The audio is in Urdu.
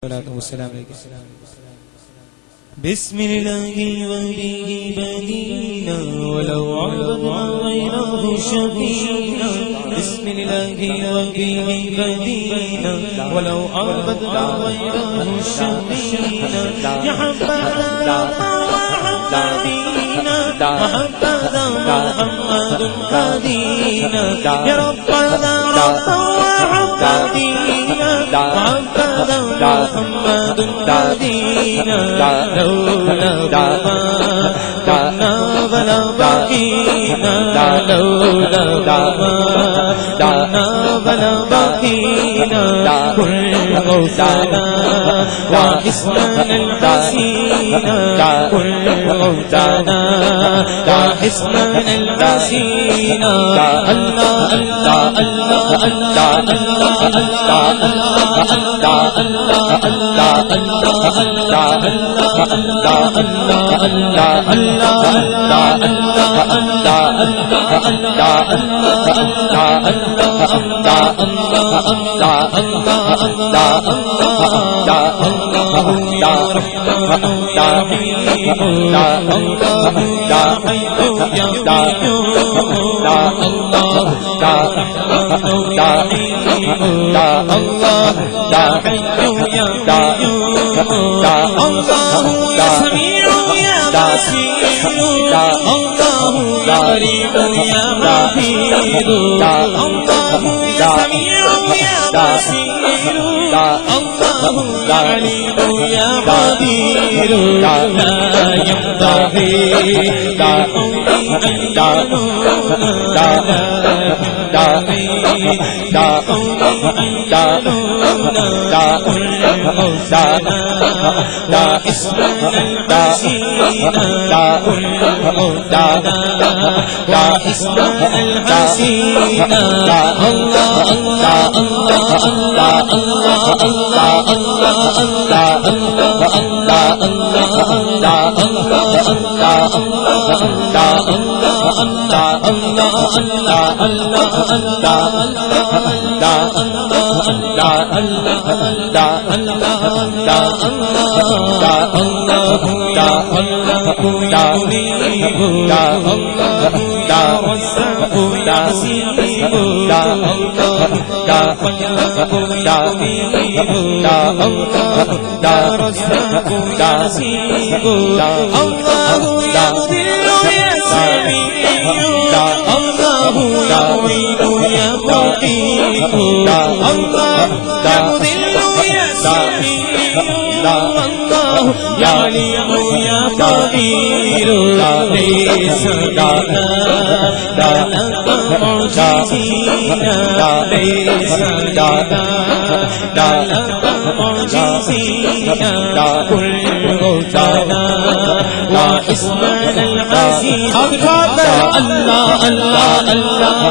والسلام عليكم. بسم الله وبه بدينا ولو عبدنا غيره شفينا. بسم الله وبه بدينا ولو عبدنا غيره شفينا. يا حبذا محمدينا محبذا محمد هدينا. يا ربنا محمدينا محبذا محمد هدينا. لولا ما كنا ولا بقينا. لولا ما كنا ولا بقينا. كل موتانا وحسننا الحسينا. كل موتانا وحسننا الحسينا. الله الله الله الله الله الله يا سميع يا بصير. الله يا قريب يا مجيد. الله يا سميع يا بصير. الله يا عليم يا قدير. لا ينبغي لقوم أن يكون لا ينبغي لقوم أن يكون كل موتانا واسمنا الحسينا. كل موتانا واسمنا الحسينا. الله الله الله الله الله الله الله يا عليم يا قدير. ليس لنا لك معجزينا. ليس لنا لك معجزينا. كل موتانا واسمنا الحسين. الله الله الله الله الله